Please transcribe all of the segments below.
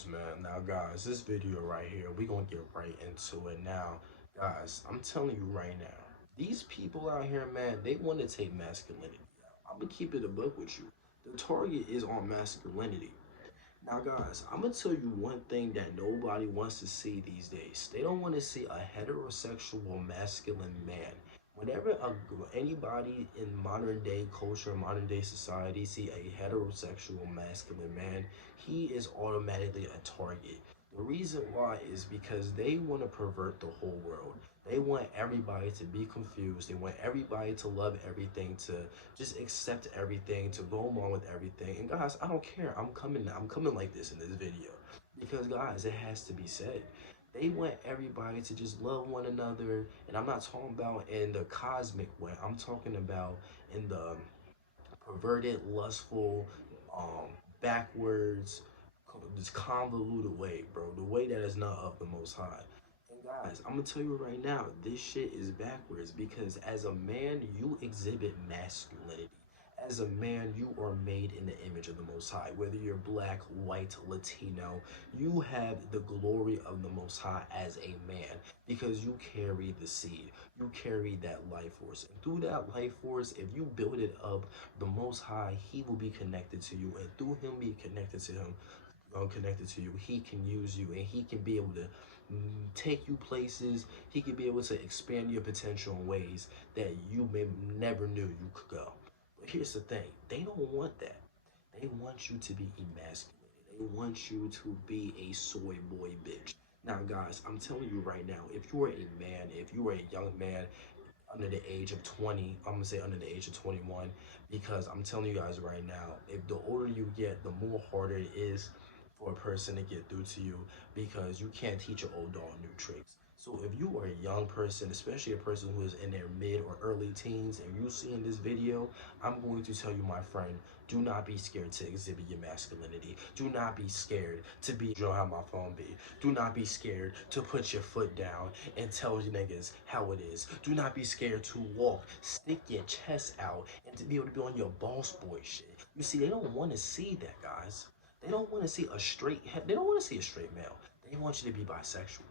course, man. Now, guys, this video right here, we gonna get right into it. Now, guys, I'm telling you right now, these people out here, man, they want to take masculinity out. I'm gonna keep it a book with you. The target is on masculinity. Now, guys, I'm gonna tell you one thing that nobody wants to see these days. They don't want to see a heterosexual masculine man. Whenever anybody in modern day culture, modern day society see a heterosexual masculine man, he is automatically a target. The reason why is because they want to pervert the whole world. They want everybody to be confused. They want everybody to love everything, to just accept everything, to go along with everything. And guys, I don't care. I'm coming like this in this video. Because guys, it has to be said. They want everybody to just love one another. And I'm not talking about in the cosmic way. I'm talking about in the perverted, lustful, backwards, this convoluted way, bro. The way that is not of the Most High. And guys, I'm gonna tell you right now, this shit is backwards because as a man, you exhibit masculinity. As a man, you are made in the image of the Most High. Whether you're black, white, Latino, you have the glory of the Most High as a man because you carry the seed. You carry that life force. And through that life force, if you build it up, the Most High, He will be connected to you. And through Him being connected to you, He can use you and He can be able to take you places. He can be able to expand your potential in ways that you may never knew you could go. But here's the thing, they don't want that. They want you to be emasculated. They want you to be a soy boy bitch. Now, guys, I'm telling you right now, if you are a man, if you are a young man under the age of 20, I'm gonna say under the age of 21, because I'm telling you guys right now, if the older you get, the more harder it is for a person to get through to you because you can't teach an old dog new tricks. So if you are a young person, especially a person who is in their mid or early teens, and you see in this video, I'm going to tell you, my friend, do not be scared to exhibit your masculinity. Do not be scared to be, you know how my phone be. Do not be scared to put your foot down and tell you niggas how it is. Do not be scared to walk, stick your chest out, and to be able to be on your boss boy shit. You see, they don't want to see that, guys. They don't want to see a straight, they don't want to see a straight male. They want you to be bisexual.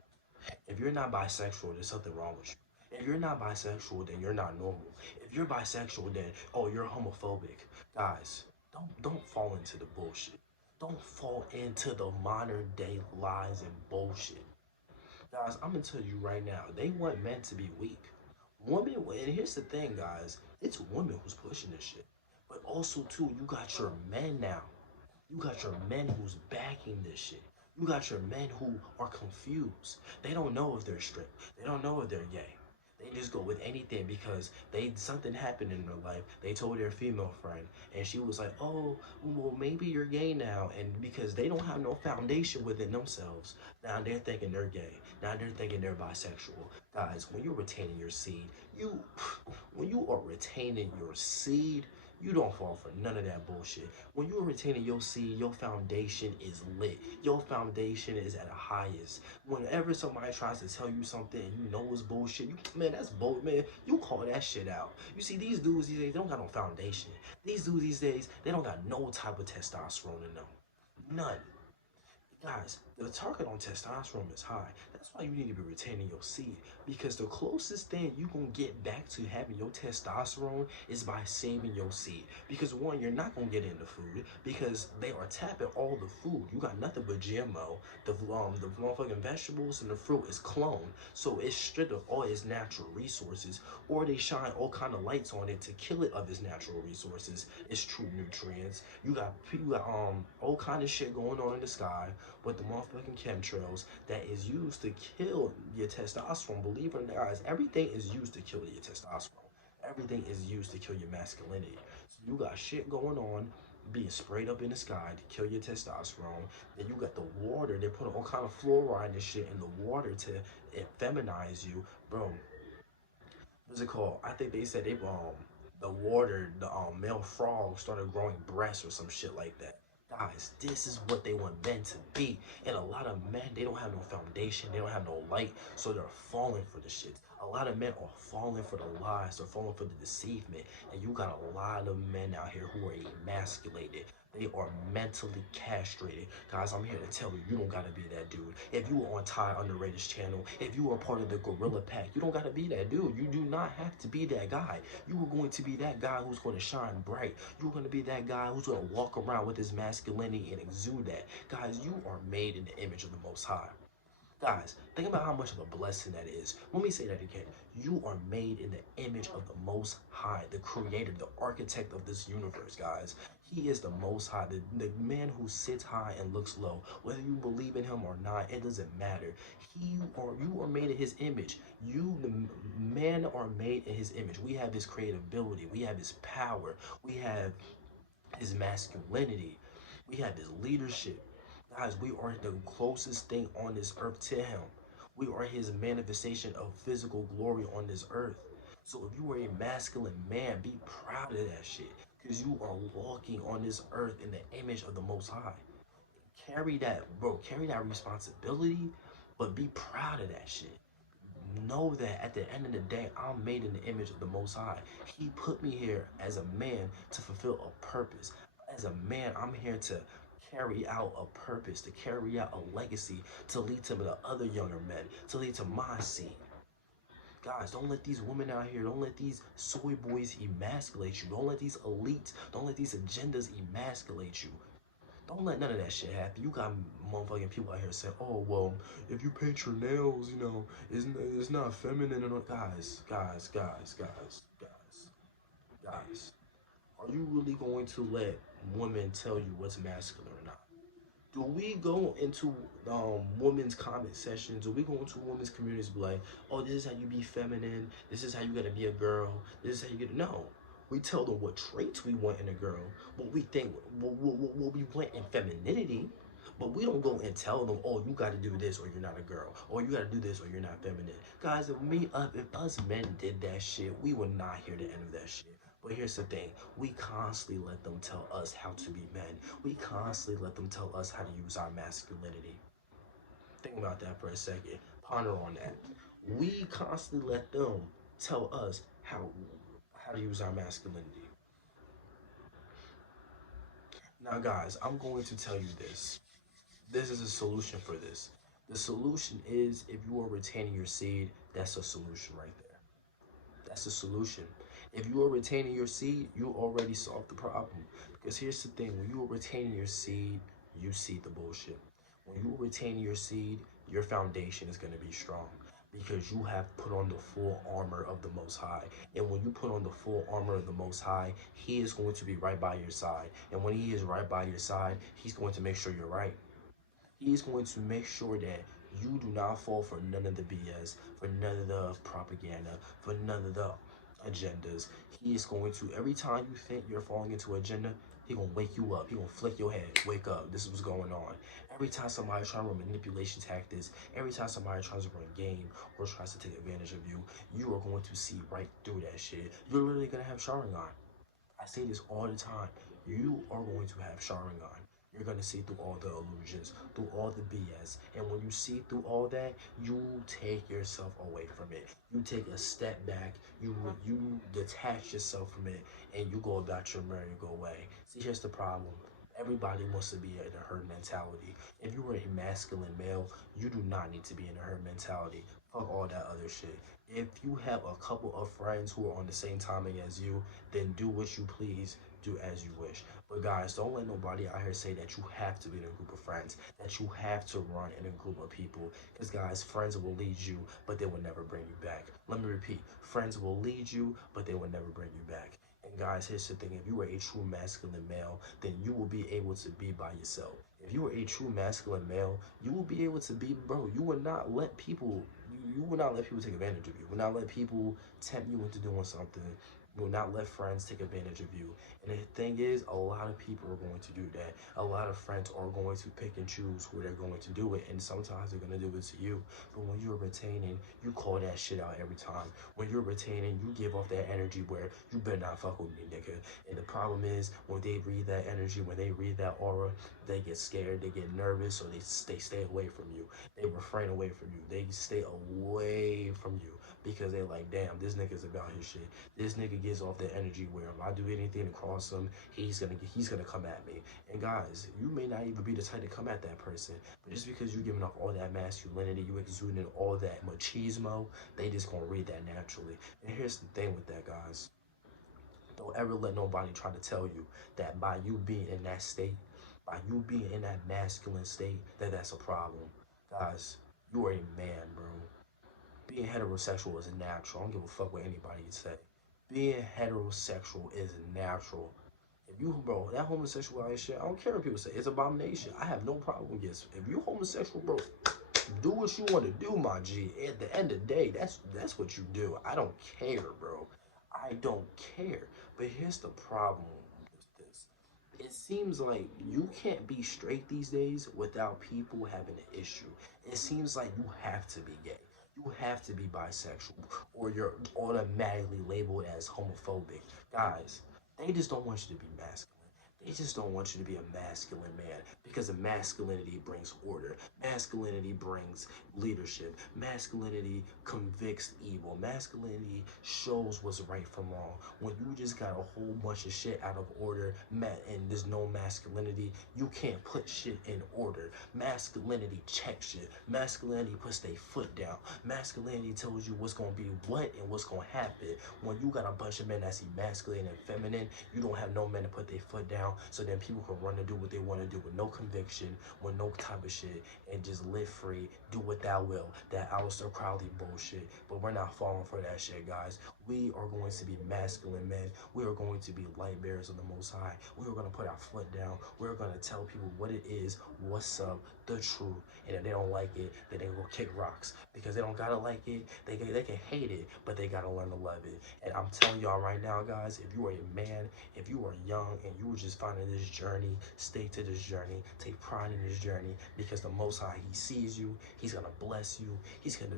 If you're not bisexual, there's something wrong with you. If you're not bisexual, then you're not normal. If you're bisexual, then oh, you're homophobic. Guys, don't fall into the bullshit. Don't fall into the modern day lies and bullshit. Guys, I'm gonna tell you right now, they want men to be weak. Women, and here's the thing, guys, it's women who's pushing this shit. But also too, you got your men now. You got your men who's backing this shit. You got your men who are confused. They don't know if they're straight. They don't know if they're gay. They just go with anything because something happened in their life. They told their female friend, and she was like, "Oh, well, maybe you're gay now." And because they don't have no foundation within themselves, now they're thinking they're gay. Now they're thinking they're bisexual. Guys, when you're retaining your seed, you, when you are retaining your seed, you don't fall for none of that bullshit. When you're retaining your seed, your foundation is lit. Your foundation is at the highest. Whenever somebody tries to tell you something and you know it's bullshit, man, that's bull, man. You call that shit out. You see, these dudes these days, they don't got no foundation. These dudes these days, they don't got no type of testosterone in them. None. Guys, the target on testosterone is high. That's why you need to be retaining your seed. Because the closest thing you gonna get back to having your testosterone is by saving your seed. Because one, you're not gonna get into food because they are tapping all the food. You got nothing but GMO. The motherfucking vegetables and the fruit is cloned, so it's stripped of all its natural resources, or they shine all kind of lights on it to kill it of its natural resources, its true nutrients. You got all kind of shit going on in the sky with the motherfucking chemtrails that is used to kill your testosterone. Believe it or not, guys, everything is used to kill your testosterone. Everything is used to kill your masculinity. So you got shit going on being sprayed up in the sky to kill your testosterone. Then you got the water. They're putting all kind of fluoride and shit in the water to feminize you, bro. What's it called? I think they said the water, the male frog started growing breasts or some shit like that. Guys, this is what they want men to be. And a lot of men, they don't have no foundation, they don't have no light, so they're falling for the shit. A lot of men are falling for the lies, they're falling for the deceivement, and you got a lot of men out here who are emasculated. They are mentally castrated. Guys, I'm here to tell you, you don't gotta be that dude. If you are on Ty Underrated's channel, if you are part of the Gorilla Pack, you don't gotta be that dude. You do not have to be that guy. You are going to be that guy who's going to shine bright. You're going to be that guy who's going to walk around with his masculinity and exude that. Guys, you are made in the image of the Most High. Guys, think about how much of a blessing that is. Let me say that again. You are made in the image of the Most High, the creator, the architect of this universe, guys. He is the Most High, the man who sits high and looks low. Whether you believe in him or not, it doesn't matter. You are made in his image. You, the man, are made in his image. We have his creative ability. We have his power. We have his masculinity. We have his leadership. Guys, we are the closest thing on this earth to him. We are his manifestation of physical glory on this earth. So if you are a masculine man, be proud of that shit. Because you are walking on this earth in the image of the Most High. Carry that, bro. Carry that responsibility, but be proud of that shit. Know that at the end of the day, I'm made in the image of the Most High. He put me here as a man to fulfill a purpose. As a man, I'm here to carry out a purpose, to carry out a legacy, to lead to the other younger men, to lead to my seed. Guys, don't let these women out here, don't let these soy boys emasculate you. Don't let these elites, don't let these agendas emasculate you. Don't let none of that shit happen. You got motherfucking people out here saying, "Oh well, if you paint your nails, it's not feminine." And all. Guys. Are you really going to let women tell you what's masculine or not? Do we go into women's comment sessions? Do we go into women's communities and be like, oh, this is how you be feminine. This is how you gotta be a girl. This is how you get no. We tell them what traits we want in a girl, what we think, what we want in femininity, but we don't go and tell them, oh, you gotta do this or you're not a girl, or you gotta do this or you're not feminine. Guys, if us men did that shit, we would not hear the end of that shit. But here's the thing, we constantly let them tell us how to be men. We constantly let them tell us how to use our masculinity. Think about that for a second. Ponder on that. We constantly let them tell us how to use our masculinity. Now, guys, I'm going to tell you this. This is a solution for this. The solution is if you are retaining your seed, that's a solution right there. That's the solution. If you are retaining your seed, you already solved the problem. Because here's the thing, when you are retaining your seed, you see the bullshit. When you are retaining your seed, your foundation is going to be strong. Because you have put on the full armor of the Most High. And when you put on the full armor of the Most High, He is going to be right by your side. And when He is right by your side, He's going to make sure you're right. He's going to make sure that you do not fall for none of the BS, for none of the propaganda, for none of the agendas. He is going to, every time you think you're falling into agenda, he gonna wake you up. He gonna flick your head. Wake up. This is what's going on. Every time somebody tries to run manipulation tactics, every time somebody tries to run game or tries to take advantage of you, you are going to see right through that shit. You're literally gonna have Sharingan. I say this all the time. You are going to have Sharingan. You're going to see through all the illusions, through all the BS. And when you see through all that, you take yourself away from it. You take a step back, you detach yourself from it, and you go about your merry-go way. See, here's the problem. Everybody wants to be in a herd mentality. If you are a masculine male, you do not need to be in a herd mentality. Fuck all that other shit. If you have a couple of friends who are on the same timing as you, then do what you please, do as you wish. But guys, don't let nobody out here say that you have to be in a group of friends, that you have to run in a group of people. Because guys, friends will lead you, but they will never bring you back. Let me repeat, friends will lead you, but they will never bring you back. And guys, here's the thing, if you are a true masculine male, then you will be able to be by yourself. If you are a true masculine male, you will be able to be, bro, you will not let people, you will not let people take advantage of you. You will not let people tempt you into doing something You will not let friends take advantage of you. And the thing is, a lot of people are going to do that. A lot of friends are going to pick and choose who they're going to do it, and sometimes they're going to do it to you. But when you're retaining, you call that shit out every time. When you're retaining, you give off that energy where you better not fuck with me, nigga. And the problem is, when they read that energy, when they read that aura, they get scared, they get nervous, or they stay away from you. They refrain away from you. They stay away from you because they're like, damn, this nigga's about his shit. This nigga gives off the energy where if I do anything to cross him, he's gonna come at me. And guys, you may not even be the type to come at that person, but just because you're giving off all that masculinity, you exuding all that machismo, they just gonna read that naturally. And here's the thing with that, guys. Don't ever let nobody try to tell you that by you being in that state, by you being in that masculine state, that that's a problem. Guys, you are a man, bro. Being heterosexual is natural. I don't give a fuck what anybody say. Being heterosexual is natural. If you, bro, that homosexuality shit, I don't care what people say. It's abomination. I have no problem with this. If you homosexual, bro, do what you want to do, my G. At the end of the day, that's what you do. I don't care, bro. I don't care. But here's the problem with this. It seems like you can't be straight these days without people having an issue. It seems like you have to be gay. You have to be bisexual, or you're automatically labeled as homophobic. Guys, they just don't want you to be masculine. They just don't want you to be a masculine man because masculinity brings order. Masculinity brings leadership. Masculinity convicts evil. Masculinity shows what's right from wrong. When you just got a whole bunch of shit out of order and there's no masculinity, you can't put shit in order. Masculinity checks shit. Masculinity puts their foot down. Masculinity tells you what's going to be what and what's going to happen. When you got a bunch of men that's masculine and feminine, you don't have no men to put their foot down, so then people can run and do what they want to do with no conviction, with no type of shit, and just live free, do what thou will. That Aleister Crowley bullshit. But we're not falling for that shit, guys. We are going to be masculine men. We are going to be light bearers of the Most High. We are going to put our foot down. We're going to tell people what it is, what's up, the truth. And if they don't like it, then they will kick rocks. Because they don't gotta like it, they can hate it, but they gotta learn to love it. And I'm telling y'all right now, guys, if you are a man, if you are young, and you were just finding this journey, stay to this journey, take pride in this journey, because the Most High, He sees you, He's gonna bless you, He's gonna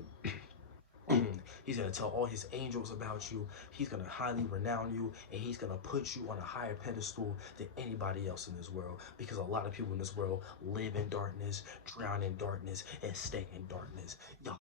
he's going to tell all his angels about you. He's going to highly renown you, and he's going to put you on a higher pedestal than anybody else in this world, because a lot of people in this world live in darkness, drown in darkness, and stay in darkness. Y'all